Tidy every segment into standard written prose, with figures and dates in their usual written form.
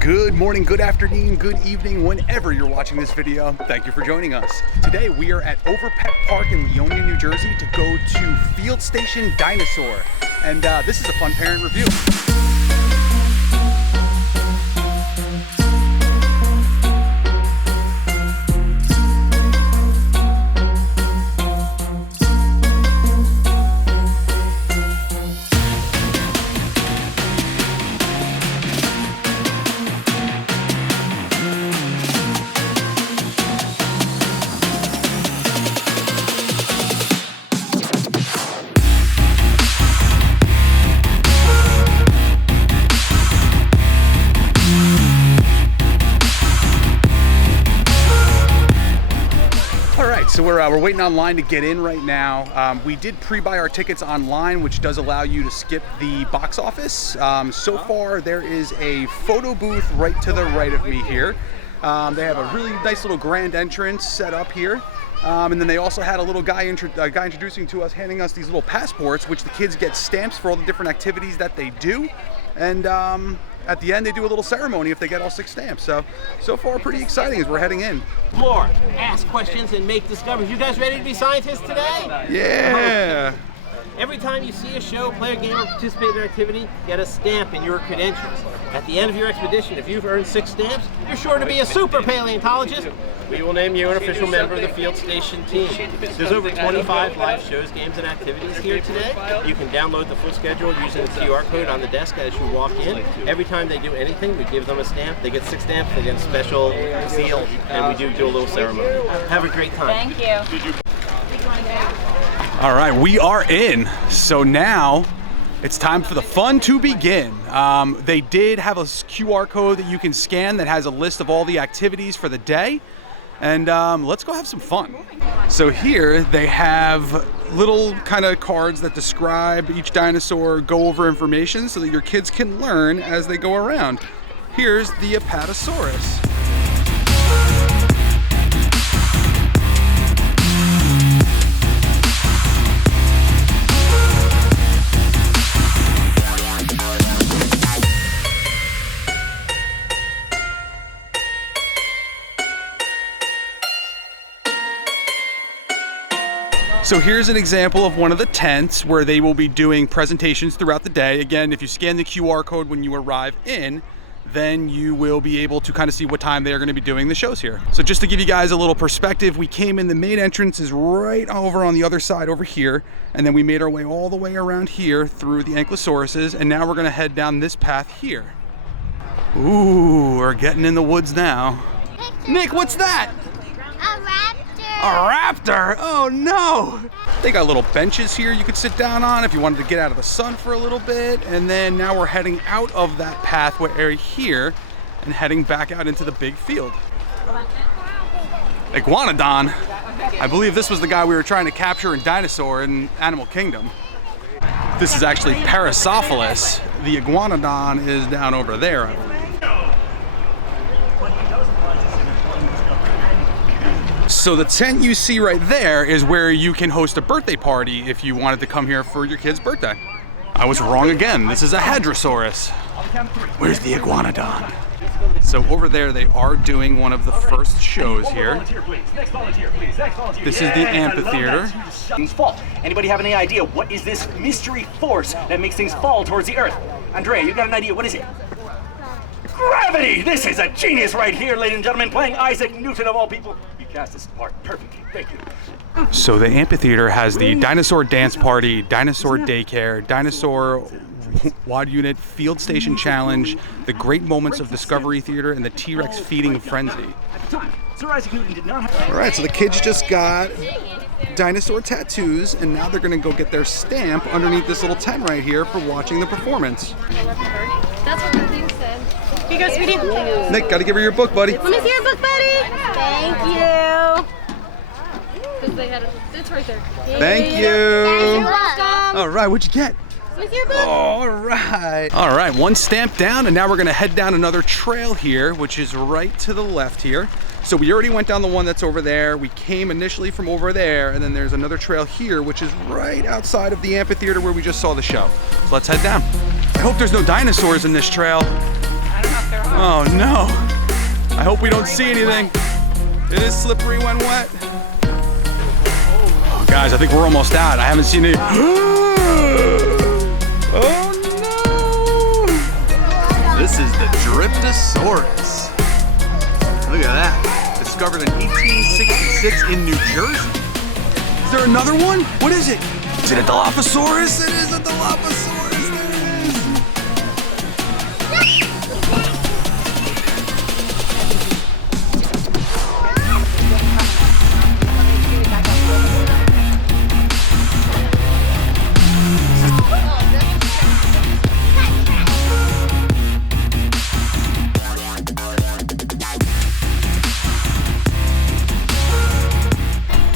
Good morning, good afternoon, good evening, whenever you're watching this video. Thank you for joining us. Today we are at Overpeck Park in Leonia, New Jersey to go to Field Station Dinosaur. And this is a fun parent review. So we're waiting online to get in right now. We did pre-buy our tickets online, which does allow you to skip the box office. So far, there is a photo booth right to the right of me here. They have a really nice little grand entrance set up here. And then they also had a little guy introducing to us, handing us these little passports, which the kids get stamps for all the different activities that they do. And at the end, they do a little ceremony if they get all 6 stamps. So far, pretty exciting as we're heading in. More, ask questions and make discoveries. You guys ready to be scientists today? Yeah. Every time you see a show, play a game, or participate in an activity, get a stamp in your credentials. At the end of your expedition, if you've earned 6 stamps, you're sure to be a super paleontologist. We will name you an official member of the Field Station team. There's over 25 live shows, games, and activities here today. You can download the full schedule using the QR code on the desk as you walk in. Every time they do anything, we give them a stamp. They get 6 stamps, they get a special seal, and we do a little ceremony. Have a great time. Thank you. All right, we are in. So now it's time for the fun to begin. They did have a QR code that you can scan that has a list of all the activities for the day. And let's go have some fun. So here they have little kind of cards that describe each dinosaur, go over information so that your kids can learn as they go around. Here's the Apatosaurus. So here's an example of one of the tents where they will be doing presentations throughout the day. Again, if you scan the QR code when you arrive in, then you will be able to kind of see what time they are going to be doing the shows here. So just to give you guys a little perspective, we came in, the main entrance is right over on the other side over here, and then we made our way all the way around here through the Ankylosauruses, and now we're going to head down this path here. Ooh, we're getting in the woods now. Nick, what's that? A raptor? Oh no! They got little benches here you could sit down on if you wanted to get out of the sun for a little bit. And then now we're heading out of that pathway area here and heading back out into the big field. Iguanodon. I believe this was the guy we were trying to capture in Dinosaur in Animal Kingdom. This is actually Parasaurolophus. The Iguanodon is down over there, I believe. So the tent you see right there is where you can host a birthday party if you wanted to come here for your kid's birthday. I was wrong again. This is a Hadrosaurus. Where's the Iguanodon? So over there they are doing one of the first shows here. This is the amphitheater. Fault. Anybody have any idea what is this mystery force that makes things fall towards the earth? Andrea, you got an idea? What is it? Gravity! This is a genius right here, ladies and gentlemen, playing Isaac Newton of all people. You cast this part perfectly. Thank you. So the amphitheater has the dinosaur dance party, dinosaur daycare, dinosaur wad unit, Field Station Challenge, the Great Moments of Discovery Theater, and the T-Rex Feeding Frenzy. Sir Isaac Newton did not have... All right, so the kids just got dinosaur tattoos, and now they're gonna go get their stamp underneath this little tent right here for watching the performance. That's what the thing said. Here you go, sweetie. Nick, gotta give her your book, buddy. Let me see your book, buddy. Thank you. It's right there. Thank you. You're welcome. All right, what'd you get? Let me see your book. All right, one stamp down, and now we're gonna head down another trail here, which is right to the left here. So we already went down the one that's over there. We came initially from over there, and then there's another trail here, which is right outside of the amphitheater where we just saw the show. So let's head down. I hope there's no dinosaurs in this trail. Oh no. I hope we don't see anything. It is slippery when wet. Oh, guys, I think we're almost out. I haven't seen any. Oh no! This is the Dryptosaurus. Look at that. Discovered in 1866 in New Jersey. Is there another one? What is it? Is it a Dilophosaurus? It is a Dilophosaurus. There it is.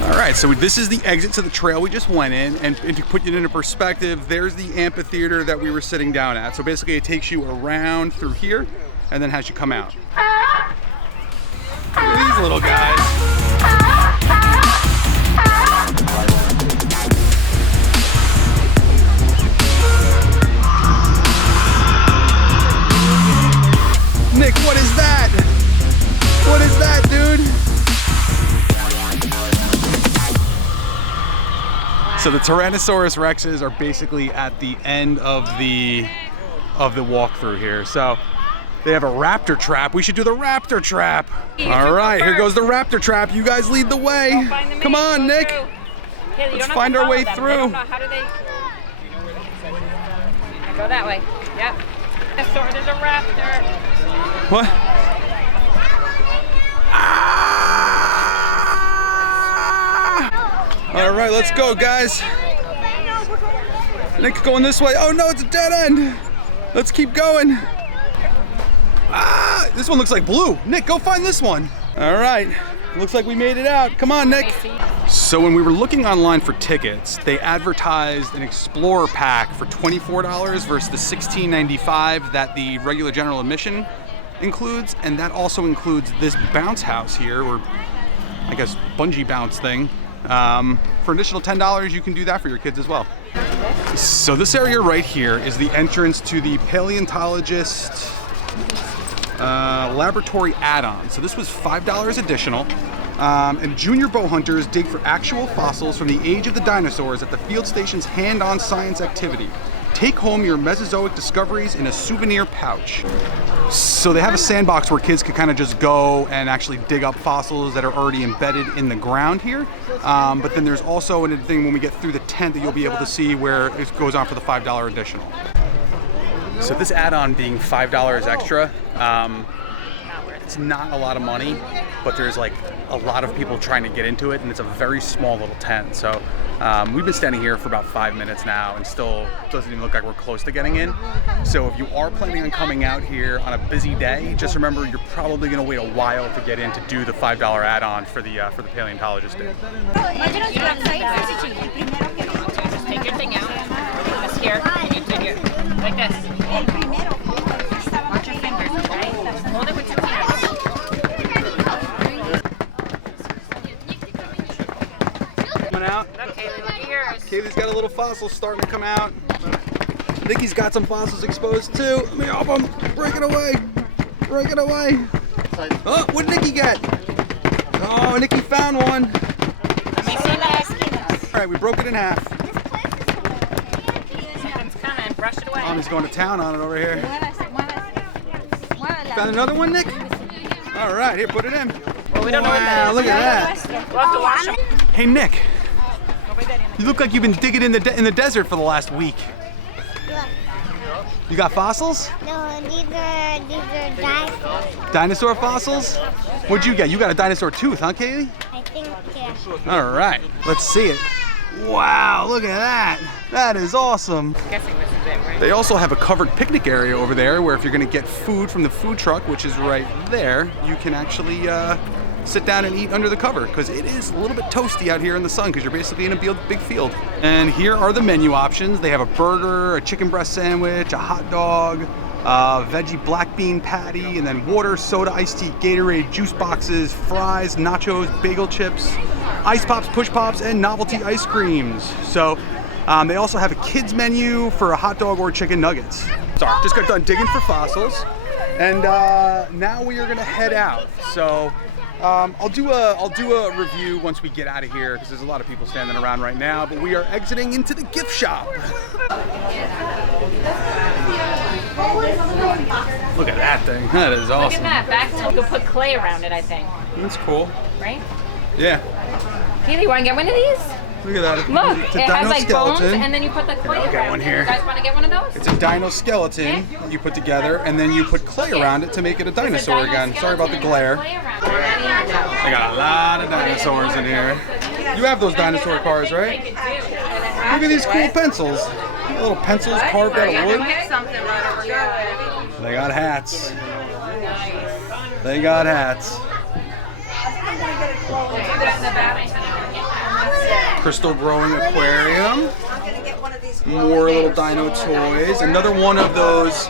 All right, so this is the exit to the trail we just went in, and to put it into perspective, there's the amphitheater that we were sitting down at. So basically it takes you around through here and then has you come out. Look at these little guys. Nick, what is that? What is that, dude? So the Tyrannosaurus Rexes are basically at the end of the walkthrough here. So they have a raptor trap. We should do the raptor trap. All right, here goes the raptor trap. You guys lead the way. Come on, Nick. Let's find our way through. How do they go that way? Yep. There's a raptor. What? All right, let's go, guys. Nick's going this way. Oh no, it's a dead end. Let's keep going. Ah, this one looks like blue. Nick, go find this one. All right, looks like we made it out. Come on, Nick. So when we were looking online for tickets, they advertised an Explorer pack for $24 versus the $16.95 that the regular general admission includes, and that also includes this bounce house here, or I guess bungee bounce thing. For an additional $10, you can do that for your kids as well. So this area right here is the entrance to the paleontologist laboratory add-on. So this was $5 additional. And junior bow hunters dig for actual fossils from the age of the dinosaurs at the Field Station's hand-on science activity. Take home your Mesozoic discoveries in a souvenir pouch. So they have a sandbox where kids can kind of just go and actually dig up fossils that are already embedded in the ground here. But then there's also a thing when we get through the tent that you'll be able to see where it goes on for the $5 additional. So this add-on being $5 extra, it's not a lot of money, but there's like a lot of people trying to get into it, and it's a very small little tent. So we've been standing here for about 5 minutes now and still doesn't even look like we're close to getting in. So if you are planning on coming out here on a busy day, just remember you're probably going to wait a while to get in to do the $5 add-on for the paleontologist day. Just take your thing out. This here, and you do it like this. Watch your fingers, okay? Hold it with your hands. Out. Okay, look at yours. Kaylee's got a little fossil starting to come out. Nikki's got some fossils exposed too. Let me help him. Break it away. Break it away. Oh, what did Nikki get? Oh, Nikki found one. Let me see that. All right, we broke it in half. Something's coming. Brush it away. Mommy's going to town on it over here. Found another one, Nick? All right, here, put it in. Well, we don't know what that is. Look at that. We'll have to wash them. Hey, Nick. You look like you've been digging in the desert for the last week. You got fossils? No, these are dinosaurs. Dinosaur fossils? What'd you get? You got a dinosaur tooth, huh, Katie? I think, yeah. All right, let's see it. Wow, look at that. That is awesome. I'm guessing this is it, right? They also have a covered picnic area over there where if you're gonna get food from the food truck, which is right there, you can actually sit down and eat under the cover, because it is a little bit toasty out here in the sun because you're basically in a big field. And here are the menu options. They have a burger, a chicken breast sandwich, a hot dog, veggie black bean patty, and then water, soda, iced tea, Gatorade, juice boxes, fries, nachos, bagel chips, ice pops, push pops, and novelty ice creams. So they also have a kids menu for a hot dog or chicken nuggets. Sorry, just got done digging for fossils. And now we are gonna head out. So I'll do a review once we get out of here because there's a lot of people standing around right now. But we are exiting into the gift shop. Look at that thing. That is awesome. Look at that. Back to you'll put clay around it, I think. That's cool. Right? Yeah. Peter, you want to get one of these? Look at that. Look, It's a it has dino like bones, skeleton. and then you put the clay I'll get around one it. here. You guys want to get one of those? It's a dino skeleton you put together, and then you put clay around it to make it a dinosaur again. Sorry about the glare. They got a lot of dinosaurs in here. You have those dinosaur cars, right? Look at these cool pencils. Little pencils carved out of wood. They got hats. They got hats. Crystal growing aquarium. More little dino toys. Another one of those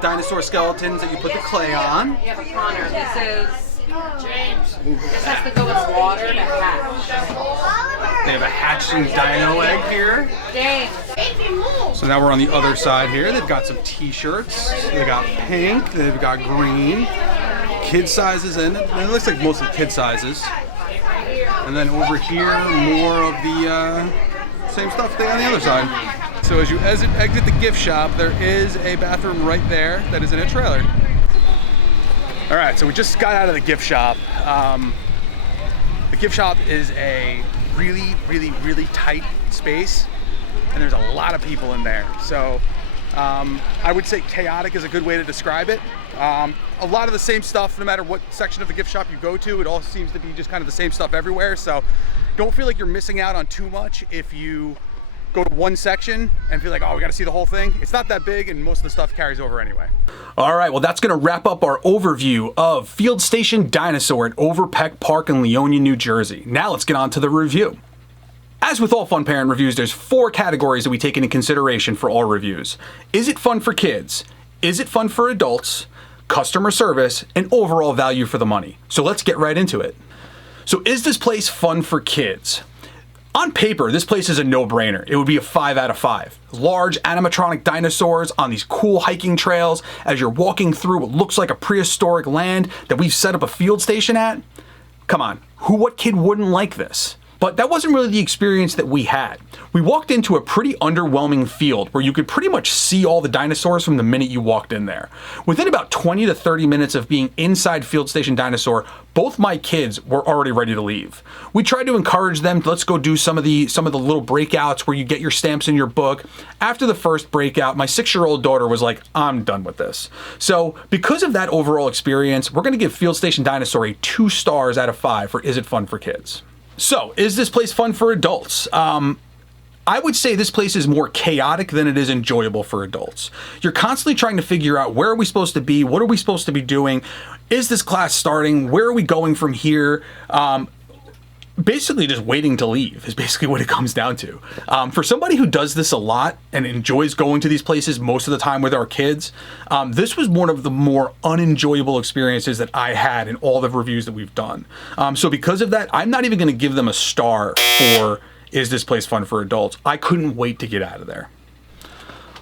dinosaur skeletons that you put the clay on. Yeah, but Connor, this is James. This has to go with water to hatch. They have a hatching dino egg here. James. So now we're on the other side here. They've got some t-shirts. They got pink. They've got green. Kid sizes in it. It looks like mostly kid sizes. And then over here, more of the same stuff they on the other side. So as you exit the gift shop, there is a bathroom right there that is in a trailer. All right, so we just got out of the gift shop. The gift shop is a really, really, really tight space, and there's a lot of people in there. So I would say chaotic is a good way to describe it. A lot of the same stuff, no matter what section of the gift shop you go to, it all seems to be just kind of the same stuff everywhere. So don't feel like you're missing out on too much if you go to one section and feel like, oh, we gotta see the whole thing. It's not that big, and most of the stuff carries over anyway. All right, well, that's gonna wrap up our overview of Field Station Dinosaur at Overpeck Park in Leonia, New Jersey. Now let's get on to the review. As with all fun parent reviews, there's 4 categories that we take into consideration for all reviews. Is it fun for kids? Is it fun for adults? Customer service, and overall value for the money. So let's get right into it. So is this place fun for kids? On paper, this place is a no-brainer. It would be a 5 out of 5. Large animatronic dinosaurs on these cool hiking trails as you're walking through what looks like a prehistoric land that we've set up a field station at. Come on, what kid wouldn't like this? But that wasn't really the experience that we had. We walked into a pretty underwhelming field where you could pretty much see all the dinosaurs from the minute you walked in there. Within about 20 to 30 minutes of being inside Field Station Dinosaur, both my kids were already ready to leave. We tried to encourage them, let's go do some of the little breakouts where you get your stamps in your book. After the first breakout, my 6-year-old daughter was like, I'm done with this. So because of that overall experience, we're gonna give Field Station Dinosaur a 2 stars out of 5 for Is It Fun for Kids? So, is this place fun for adults? I would say this place is more chaotic than it is enjoyable for adults. You're constantly trying to figure out where are we supposed to be? What are we supposed to be doing? Is this class starting? Where are we going from here? Basically just waiting to leave is basically what it comes down to. For somebody who does this a lot and enjoys going to these places most of the time with our kids, this was one of the more unenjoyable experiences that I had in all the reviews that we've done. So because of that, I'm not even going to give them a star for Is This Place Fun for Adults? I couldn't wait to get out of there.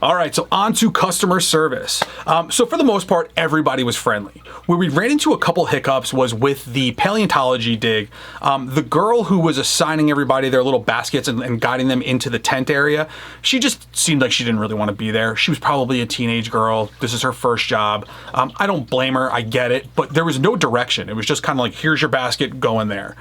All right, so on to customer service. So for the most part, everybody was friendly. Where we ran into a couple hiccups was with the paleontology dig. The girl who was assigning everybody their little baskets and guiding them into the tent area, she just seemed like she didn't really want to be there. She was probably a teenage girl. This is her first job. I don't blame her, I get it, but there was no direction. It was just kind of like, here's your basket, go in there.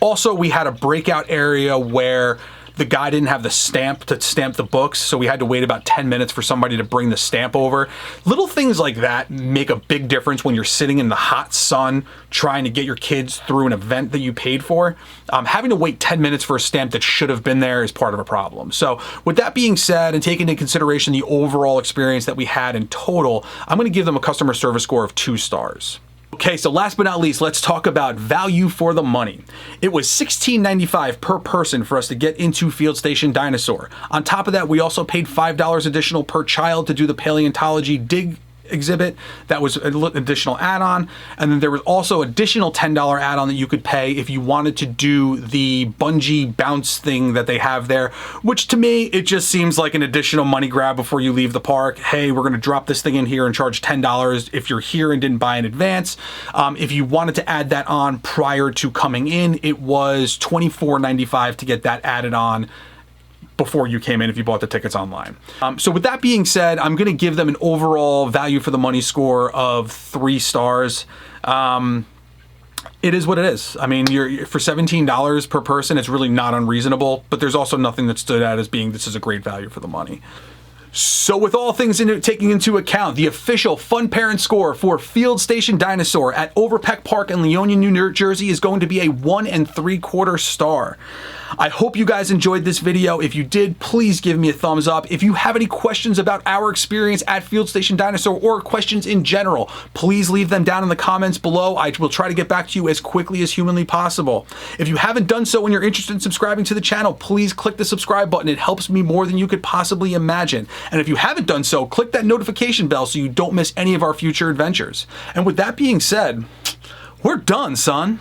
Also, we had a breakout area where the guy didn't have the stamp to stamp the books, so we had to wait about 10 minutes for somebody to bring the stamp over. Little things like that make a big difference when you're sitting in the hot sun trying to get your kids through an event that you paid for. Having to wait 10 minutes for a stamp that should have been there is part of a problem. So with that being said, and taking into consideration the overall experience that we had in total, I'm going to give them a customer service score of 2 stars. Okay, so last but not least, let's talk about value for the money. It was $16.95 per person for us to get into Field Station Dinosaur. On top of that, we also paid $5 additional per child to do the paleontology dig exhibit. That was an additional add-on. And then there was also additional $10 add-on that you could pay if you wanted to do the bungee bounce thing that they have there, which to me, it just seems like an additional money grab before you leave the park. Hey, we're going to drop this thing in here and charge $10 if you're here and didn't buy in advance. If you wanted to add that on prior to coming in, it was $24.95 to get that added on before you came in if you bought the tickets online. So with that being said, I'm going to give them an overall value for the money score of 3 stars. It is what it is. I mean, for $17 per person, it's really not unreasonable, but there's also nothing that stood out as being this is a great value for the money. So with all things taking into account, the official Fun Parent score for Field Station Dinosaur at Overpeck Park in Leonia, New Jersey is going to be a 1 3/4 star. I hope you guys enjoyed this video. If you did, please give me a thumbs up. If you have any questions about our experience at Field Station Dinosaur or questions in general, please leave them down in the comments below. I will try to get back to you as quickly as humanly possible. If you haven't done so and you're interested in subscribing to the channel, please click the subscribe button. It helps me more than you could possibly imagine. And if you haven't done so, click that notification bell so you don't miss any of our future adventures. And with that being said, we're done, son.